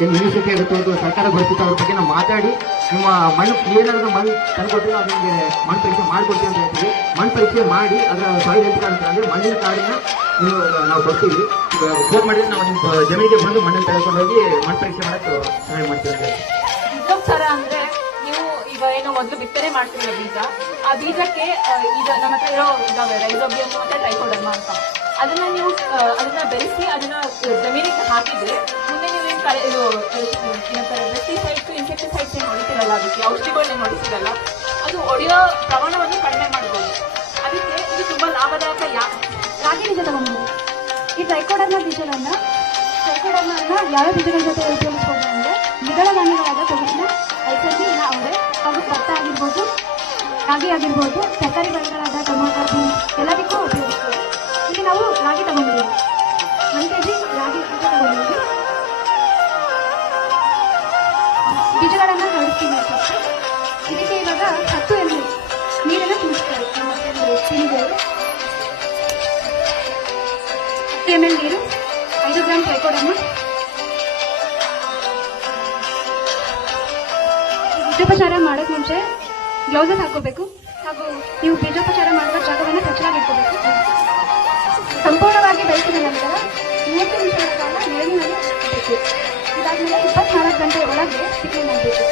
University ಆಗುತ್ತೆ ಒಂದು ಸರ್ಕಾರ ಬರ್ತಿತ್ತು ಅದ್ರ ಬಗ್ಗೆ ನಾವು ಮಾತಾಡಿ ನಿಮ್ಮ ಮಣ್ಣು ಏನಾದರೂ ಮಣ್ಣು ತಂದುಕೊಟ್ಟು ಅದು ನಿಮಗೆ ಮಣ್ಣು ಪರೀಕ್ಷೆ ಮಾಡಿಕೊಡ್ತೀವಿ ಅಂತ ಹೇಳ್ತೀವಿ. ಮಣ್ಣು ಪರೀಕ್ಷೆ ಮಾಡಿ ಅದರ ಸಾಯಿಲ್ ಹೆಲ್ತ್ ಕಾರ್ಡ್ ಅಂದರೆ ಮಣ್ಣಿನ ಕಾರ್ಡಿನ ನೀವು ನಾವು ಕೊಡ್ತೀವಿ. ಈಗ ಫೋನ್ ಮಾಡಿದ್ರೆ ನಾವು ನಿಮ್ಮ ಜಮೀನಿಗೆ ಬಂದು ಮಣ್ಣನ್ನು ತೆಗೆದುಕೊಂಡೋಗಿ ಮಣ್ಣು ಪರೀಕ್ಷೆ ಮಾಡೋಕ್ಕೆ ಸಹಾಯ ಮಾಡ್ತೀವಿ ಅಂತ ಹೇಳಿ. ಇನ್ನೊಂದು ಥರ ಅಂದರೆ ನೀವು ಈಗ ಏನೋ ಮೊದಲು ಬಿತ್ತನೆ ಮಾಡ್ತೀರಲ್ಲ ಬೀಜ, ಆ ಬೀಜಕ್ಕೆ ಈಗ ನಮ್ಮ ಹತ್ರ ಇರೋ ಇದಾವೆ ರೈಸೋಬಿಯಂ ಮತ್ತು ಟ್ರೈಕೋಡರ್ಮ ಅಂತ, ಅದನ್ನ ಬೆರೆಸಿ ಅದನ್ನ ಜಮೀನಿಗೆ ಹಾಕಿದ್ರೆ ಮುಂದೆ ನೀವೇನು ಇದು ಏನಂತಾರೆ ಪೆಸ್ಟಿಸೈಡ್ಸ್ ಇನ್ಸೆಕ್ಟಿಸೈಡ್ಸ್ ಏನು ಹೊಡಿತಿರಲ್ಲ, ಅದಕ್ಕೆ ಔಷಧಿಗಳನ್ನ ಹೊಡಿತಿರಲ್ಲ, ಅದು ಹೊಡೆಯೋ ಪ್ರಮಾಣವನ್ನು ಕಡಿಮೆ ಮಾಡ್ಬೋದು. ಅದಕ್ಕೆ ಇದು ತುಂಬ ಲಾಭದಾಯಕ. ರಾಗಿ ಬೀಜ ತಗೊಂಡು ಈ ಟ್ರೈಕೋಡರ್ಮ ಬೀಜಗಳನ್ನ ಯಾವ ಬೀಜಗಳ ಜೊತೆ ಉಪಯೋಗಿಸ್ಬೋದು ಅಂದರೆ ದ್ವಿದಳ ಧಾನ್ಯಗಳಾದ ತೊಗರಿನ, ಅಲಸಂದಿ ಇಲ್ಲ ಅವರೆ ಹಾಗೂ ಭತ್ತ ಆಗಿರ್ಬೋದು, ರಾಗಿ ಆಗಿರ್ಬೋದು, ತರಕಾರಿ ಬೆಳೆಗಳಾದ ಟೊಮೊಟೊ, ಬೀನ್ಸ್ ಎಲ್ಲದಕ್ಕೂ ಉಪಯೋಗಿಸ್ಬೋದು. ಇಲ್ಲಿ ನಾವು ರಾಗಿ ತಗೊಂಡಿದ್ದೀವಿ, 1 kg ರಾಗಿ ಬೀಜ ತಗೊಂಡಿದ್ದೀವಿ. ಬೀಜಗಳನ್ನು ಹರಡಿಸ್ತೀವಿ. ಇದಕ್ಕೆ ಇವಾಗ 10 ml ನೀರನ್ನು ತುಂಬಿಸ್ತಾರೆ. ಚೀನಿಗಳು 10 ml ನೀರು, 5 ಗ್ರಾಂ ಟ್ರೈಕೋಡರ್ಮ. ಬೀಜೋಪಚಾರ ಮಾಡೋಕ್ಕೆ ಮುಂಚೆ ಗ್ಲೌಸಸ್ ಹಾಕೋಬೇಕು ಹಾಗೂ ನೀವು ಬೀಜೋಪಚಾರ ಮಾಡುವ ಜಾಗವನ್ನು ಸ್ವಚ್ಛವಾಗಿ ಇಟ್ಕೋಬೇಕು. ಸಂಪೂರ್ಣವಾಗಿ ಬೆಳೆಸಿದ ನಂತರ 30 ನಿಮಿಷಗಳ ಕಾಲ ನೆರಳಿನಲ್ಲಿ ಇಡಬೇಕು. ಇದಾದ್ಮೇಲೆ 24 ಗಂಟೆ ಒಳಗೆ ಬಿತ್ತನೆ ಮಾಡಬೇಕು.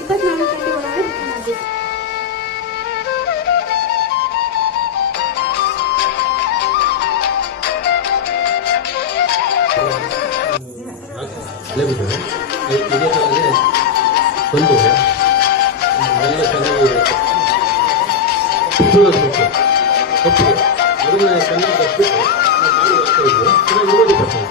ಇದೇ ಥರನೇ ಬಂದು ಎಲ್ಲ ಚೆನ್ನಾಗಿ ಸುಳಿಸ್ಬೇಕು ಕಪ್ಪಿಗೆ ಅದನ್ನು ಚೆನ್ನಾಗಿ ಕಟ್ಬಿಟ್ಟು ಚೆನ್ನಾಗಿ ಇರೋದು ಬರ್ತದೆ.